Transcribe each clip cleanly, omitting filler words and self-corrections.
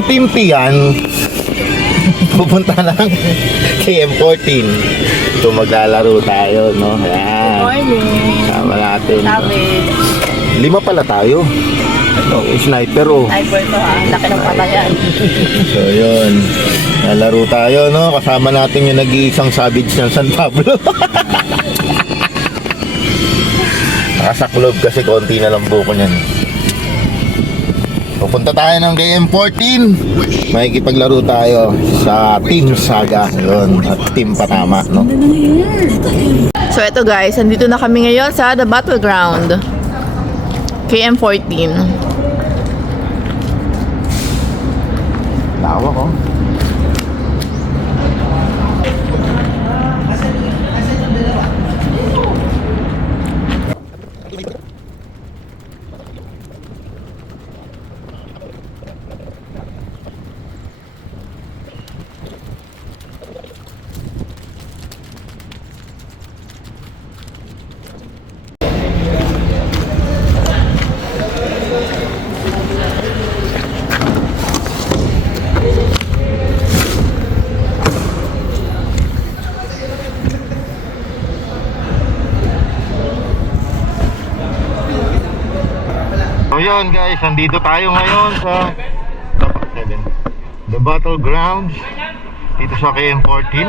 ng Team Tian, pupunta ng KM14. So maglalaro tayo, no? Ayan. Morning. Sama natin. David. 5 pala tayo. Oh, sniper, oh. Sniper to ha. Laki ng patayan. So yun, lalaro tayo, no? Kasama natin yung nag-iisang savage ng San Pablo. Nakasakloob kasi konti na lang buko niyan. Pupunta tayo ng KM14. Makikipaglaro tayo sa Team Saga yun, at Team Patama, no? So ito guys, andito na kami ngayon sa The Battleground. KM14. Lawak, oh. So yun guys, nandito tayo ngayon sa The Battlegrounds dito sa KM14.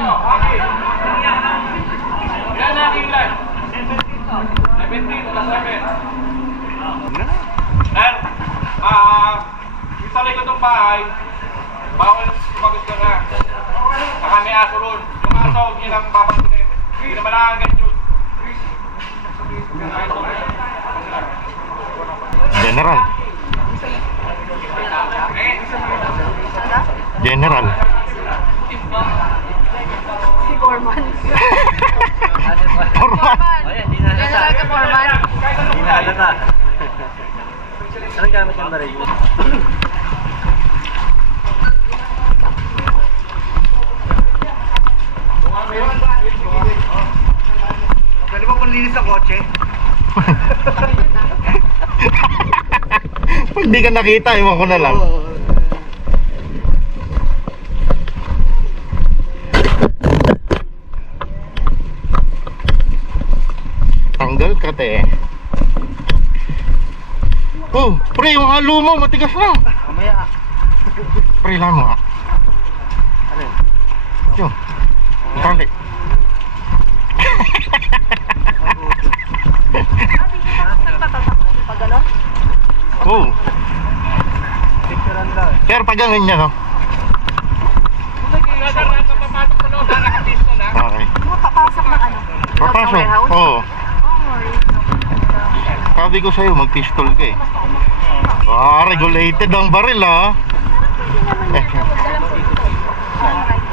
Sa likod ng bahay, bawal sumagot ka na. Saka may aso ron. Yung aso, huwag niyo lang papansinin. Hindi naman nakagat yun. General. General. Si Foreman. Forman. General ka Foreman. Hindi na halata. Anong gamit yung baril? Pwede ba panlinis ang kotse? Pag di ka nakita, iwan ko na lang. Tanggal ka, te. Oh, pre, yung halo mo, matigas na. Mamaya. Pre, lang mo, ah. Ano yun? Yun. Tali. Pag gano'n? Oh. Picturean daw eh. Pero pag ganyan niya, no? Papasok ko loob na nakapistol ha. Okay. Papasok ng ano? Papasok. Warehouse? Oo. Oh, Sabi ko sa'yo, mag-pistol ka eh. Regulated ang baril, ah.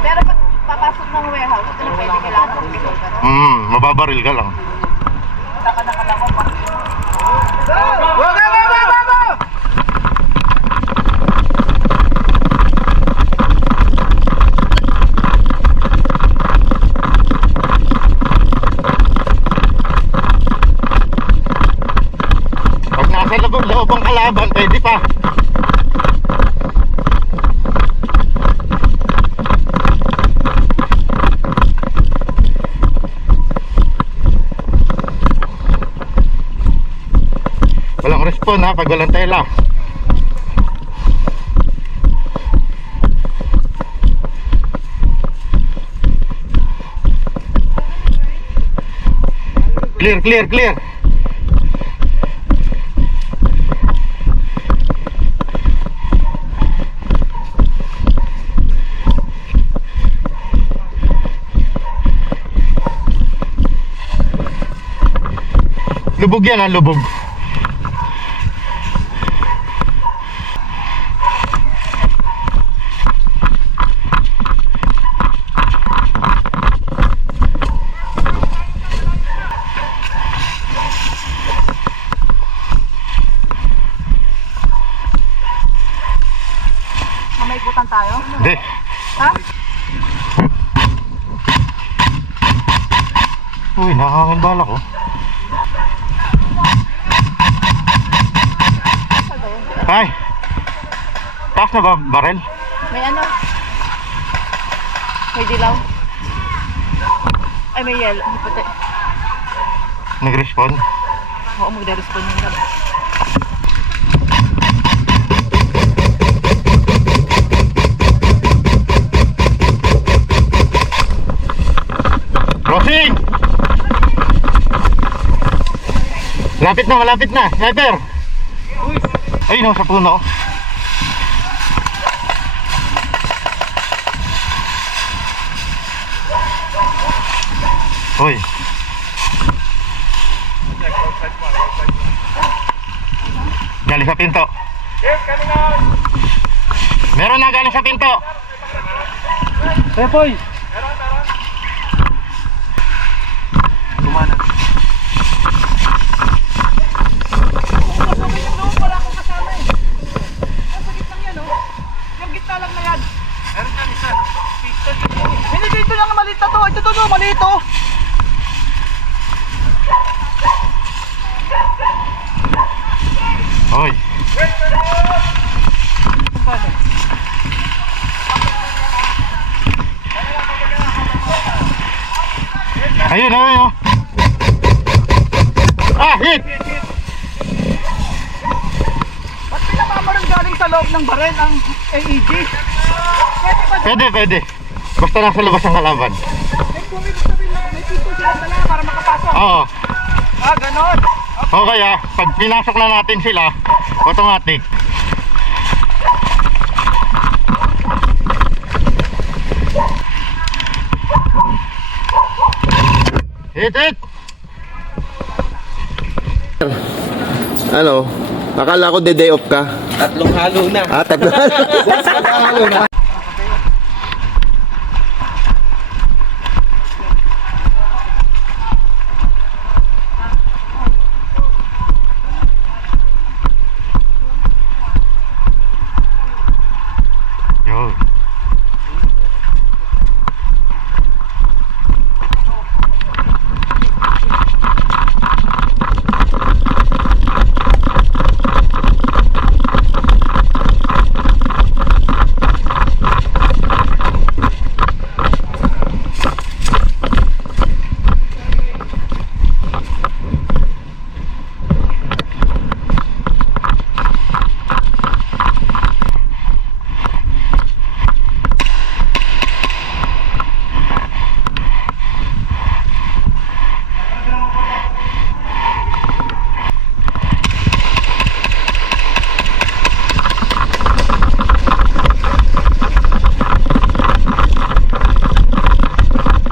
Pero pag papasok ng warehouse, ito na pwede kailangan ng pistol ka no? Mababaril ka lang. Pag nasa loob ang kalaban, pwede pa. Walang respond ha pag walang tela. Clear, clear, clear. Lubog yan ha, lubog. Mamaikutan tayo? Hindi. Ha? Uy, nakakangin bala ko. Ay! Taas na ba barel? May ano? May dilaw? Ay, may yellow. May puti. Nag-respawn? Oo, magda-respond yung lab. Crossing! Malapit na, sniper! Ayun o, sa puno. Uy. Galing sa pinto. Yes, kanina. Meron na galing sa pinto. Pepoy! Kumana. Hindi dito lang maliit na to. Ito to, maliit to. Hoy. Ayun, ayun, oh. Ah, hit! Ba't pinamamarang galing sa loob ng barel ang AEG? Pwede ba? Pwede. Basta nasa labas ang kalaban. May pumili sabihin na may pito silang dala para makapasok. Oo. Ah, ganon. O kaya, pag pinasok na natin sila, automatic. Hit! Ano? Akala ko day off ka. Tatlong halo na. Ah, tatlo. Yo.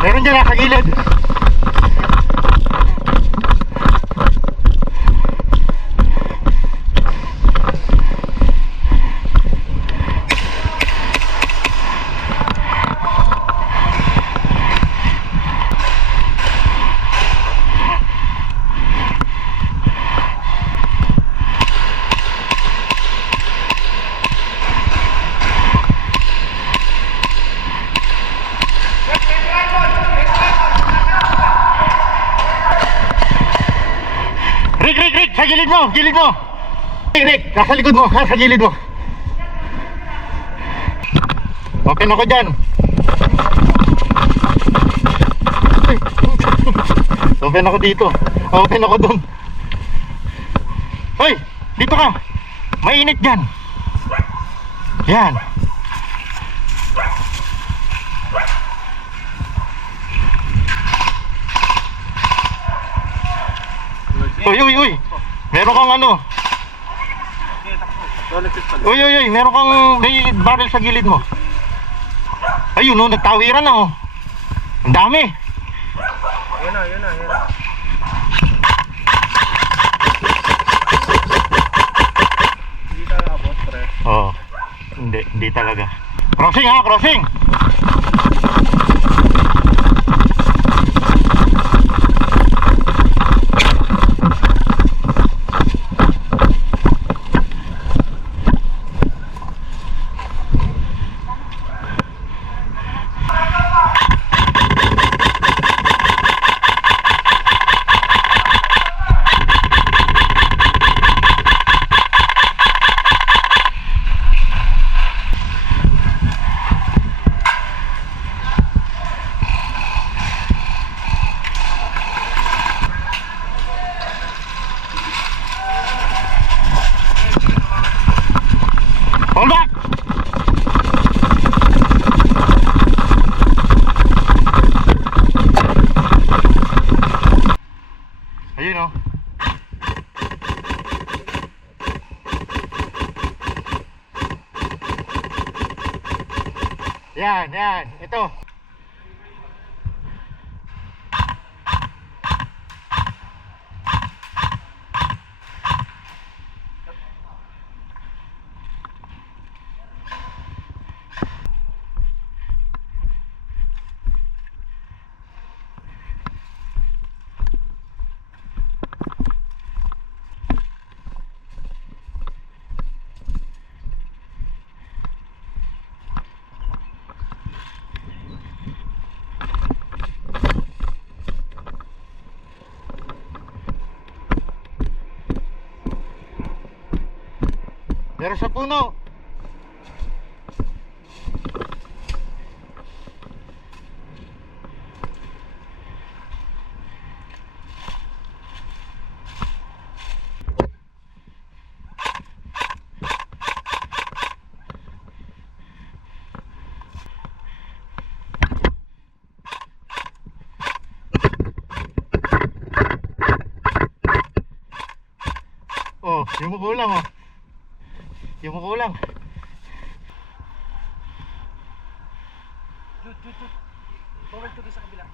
Meron dyan nasa gilid. Rick, sa gilid mo. Rick, nasa likod mo, sa gilid mo. Open ako dyan. Open ako dito. Open ako dun. Hoy, dito ka. Mainit dyan. Yan. Uy. Meron kang ano? Uy, meron kang may barrel sa gilid mo. Ayun, oh, nagtawiran na, oh. Ang dami. Yun na. Hindi tayo abot, pre. Oo. Hindi talaga. Crossing ha, crossing. Hold back! Ayun oh. Yan, yan. Ito. Meron sa puno. Oh, yung magulang oh. Yung magulang. Bawal to sa kabila.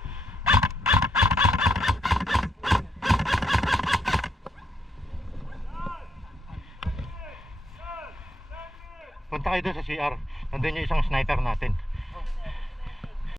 Punta kayo doon sa CR. Nandun yung isang sniper natin.